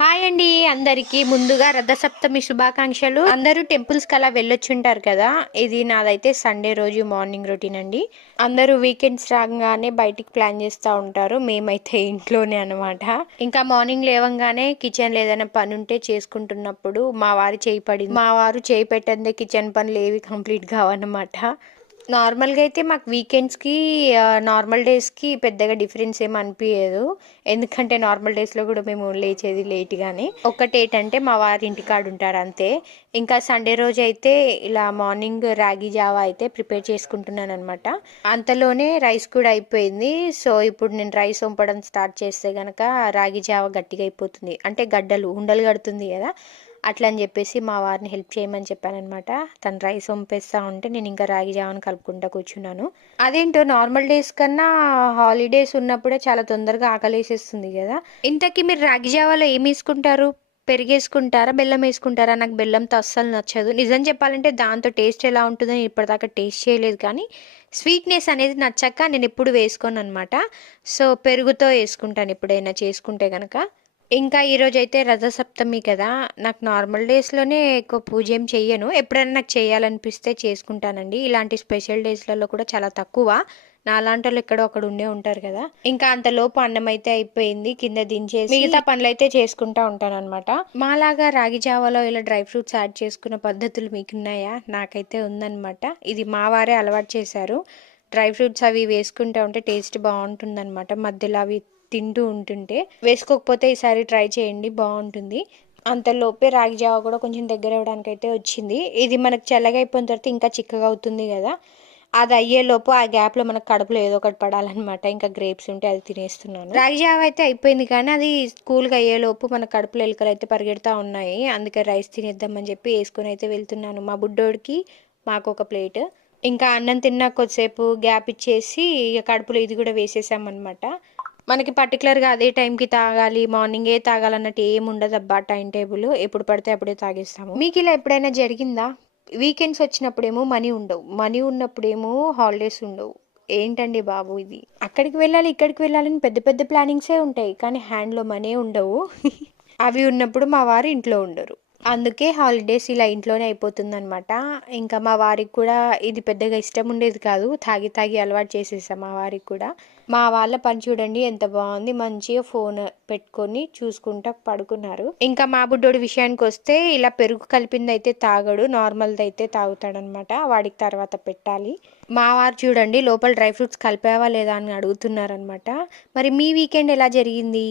Hi అండి, అందరికి ముందుగా రథసప్తమి శుభాకాంక్షలు. అందరూ టెంపుల్స్ కి అలా వెళ్ళొచ్చుంటారు కదా. ఇది నాదైతే సండే రోజు మార్నింగ్ రొటీన్ అండి. అందరూ వీకెండ్స్ రాగానే బయటికి ప్లాన్ చేస్తూ ఉంటారు, మేమైతే ఇంట్లోనే అనమాట. ఇంకా మార్నింగ్ లేవంగానే కిచెన్ ఏదైనా పని ఉంటే చేసుకుంటున్నప్పుడు మా వారు చేయి పడింది. మా వారు చేయి పెట్టందే కిచెన్ పనులు ఏవి కంప్లీట్ కావన్నమాట. నార్మల్గా అయితే మాకు వీకెండ్స్కి నార్మల్ డేస్కి పెద్దగా డిఫరెన్స్ ఏం అనిపించదు. ఎందుకంటే నార్మల్ డేస్లో కూడా మేము లేచేది లేట్గానే. ఒక్కటి ఏంటంటే మా వారి ఇంటికాడ ఉంటారు అంతే. ఇంకా సండే రోజు అయితే ఇలా మార్నింగ్ రాగి జావా అయితే ప్రిపేర్ చేసుకుంటున్నాను అనమాట. అంతలోనే రైస్ కూడా అయిపోయింది. సో ఇప్పుడు నేను రైస్ వంపడం స్టార్ట్ చేస్తే గనక రాగి జావా గట్టిగా అయిపోతుంది, అంటే గడ్డలు ఉండలు కడుతుంది కదా. అట్లా అని చెప్పేసి మా వారిని హెల్ప్ చేయమని చెప్పానమాట. తను రైస్ వంపేస్తా ఉంటే నేను ఇంకా రాగి జావని కలుపుకుంటా కూర్చున్నాను. అదేంటో నార్మల్ డేస్ కన్నా హాలిడేస్ ఉన్నప్పుడే చాలా తొందరగా ఆకలేసేస్తుంది కదా. ఇంతకీ మీరు రాగి జావాలో ఏమి వేసుకుంటారు? పెరిగేసుకుంటారా, బెల్లం వేసుకుంటారా? నాకు బెల్లంతో అస్సలు నచ్చదు. నిజం చెప్పాలంటే దాంతో టేస్ట్ ఎలా ఉంటుందో నేను ఇప్పటిదాకా టేస్ట్ చేయలేదు, కానీ స్వీట్నెస్ అనేది నచ్చక నేను ఎప్పుడు వేసుకోను అనమాట. సో పెరుగుతో వేసుకుంటాను ఎప్పుడైనా చేసుకుంటే కనుక. ఇంకా ఈరోజు అయితే రథసప్తమి కదా. నాకు నార్మల్ డేస్లోనే ఎక్కువ పూజ ఏం చెయ్యను, ఎప్పుడైనా నాకు చేయాలనిపిస్తే చేసుకుంటానండి. ఇలాంటి స్పెషల్ డేస్లలో కూడా చాలా తక్కువ. నాలాంటి వాళ్ళు ఎక్కడో అక్కడ ఉండే ఉంటారు కదా. ఇంకా అంతలోపు అన్నం అయితే అయిపోయింది, కింద దించేసి మిగతా పనులు అయితే చేసుకుంటా ఉంటానన్నమాట. మాలాగా రాగి జావాలో ఇలా డ్రై ఫ్రూట్స్ యాడ్ చేసుకున్న పద్ధతులు మీకున్నాయా? నాకైతే ఉందన్నమాట. ఇది మా వారే అలవాటు చేశారు. డ్రై ఫ్రూట్స్ అవి వేసుకుంటా ఉంటే టేస్ట్ బాగుంటుందన్నమాట. మధ్యలో అవి తింటూ ఉంటుంటే. వేసుకోకపోతే ఈసారి ట్రై చేయండి, బాగుంటుంది. అంతలోపే రాగి జావ కూడా కొంచెం దగ్గర అవ్వడానికి అయితే వచ్చింది. ఇది మనకు చల్లగా అయిపోయిన తర్వాత ఇంకా చిక్కగా అవుతుంది కదా. అది అయ్యేలోపు ఆ గ్యాప్లో మనకు కడుపులో ఏదో ఒకటి పడాలన్నమాట. ఇంకా గ్రేప్స్ ఉంటే అది తినేస్తున్నాను. రాగి జావ అయితే అయిపోయింది, కానీ అది కూల్గా అయ్యేలోపు మన కడుపులో ఎలుకలు అయితే పరిగెడతా ఉన్నాయి. అందుకే రైస్ తినేద్దామని చెప్పి వేసుకొని అయితే వెళ్తున్నాను. మా బుడ్డోడికి మాకు ఒక ప్లేట్. ఇంకా అన్నం తిన్నా కొద్దిసేపు గ్యాప్ ఇచ్చేసి ఇక కడుపులో ఇది కూడా వేసేసామన్నమాట. మనకి పర్టికులర్గా అదే టైంకి తాగాలి, మార్నింగే తాగాలన్నట్టు ఏమి ఉండదు అబ్బా. టైం టేబుల్ ఎప్పుడు పడితే అప్పుడే తాగేస్తాము. మీకు ఇలా ఎప్పుడైనా జరిగిందా? వీకెండ్స్ వచ్చినప్పుడేమో మనీ ఉండవు, మనీ ఉన్నప్పుడేమో హాలిడేస్ ఉండవు. ఏంటండి బాబు ఇది! అక్కడికి వెళ్ళాలి ఇక్కడికి వెళ్ళాలని పెద్ద పెద్ద ప్లానింగ్సే ఉంటాయి, కానీ హ్యాండ్లో మనీ ఉండవు. అవి ఉన్నప్పుడు మా వారు ఇంట్లో ఉండరు. అందుకే హాలిడేస్ ఇలా ఇంట్లోనే అయిపోతుందన్నమాట. ఇంకా మా వారికి కూడా ఇది పెద్దగా ఇష్టం ఉండేది కాదు. తాగి తాగి అలవాటు చేసేసాం మా వారికి కూడా. మా వాళ్ళ పని చూడండి ఎంత బాగుంది, మంచిగా ఫోన్ పెట్టుకొని చూసుకుంటా పడుకున్నారు. ఇంకా మా బుడ్డోడి విషయానికి వస్తే ఇలా పెరుగు కలిపింది అయితే తాగడు, నార్మల్ది అయితే తాగుతాడనమాట. వాడికి తర్వాత పెట్టాలి. మా వారు చూడండి లోపల డ్రై ఫ్రూట్స్ కలిపావా లేదా అని అడుగుతున్నారనమాట. మరి మీ వీకెండ్ ఎలా జరిగింది?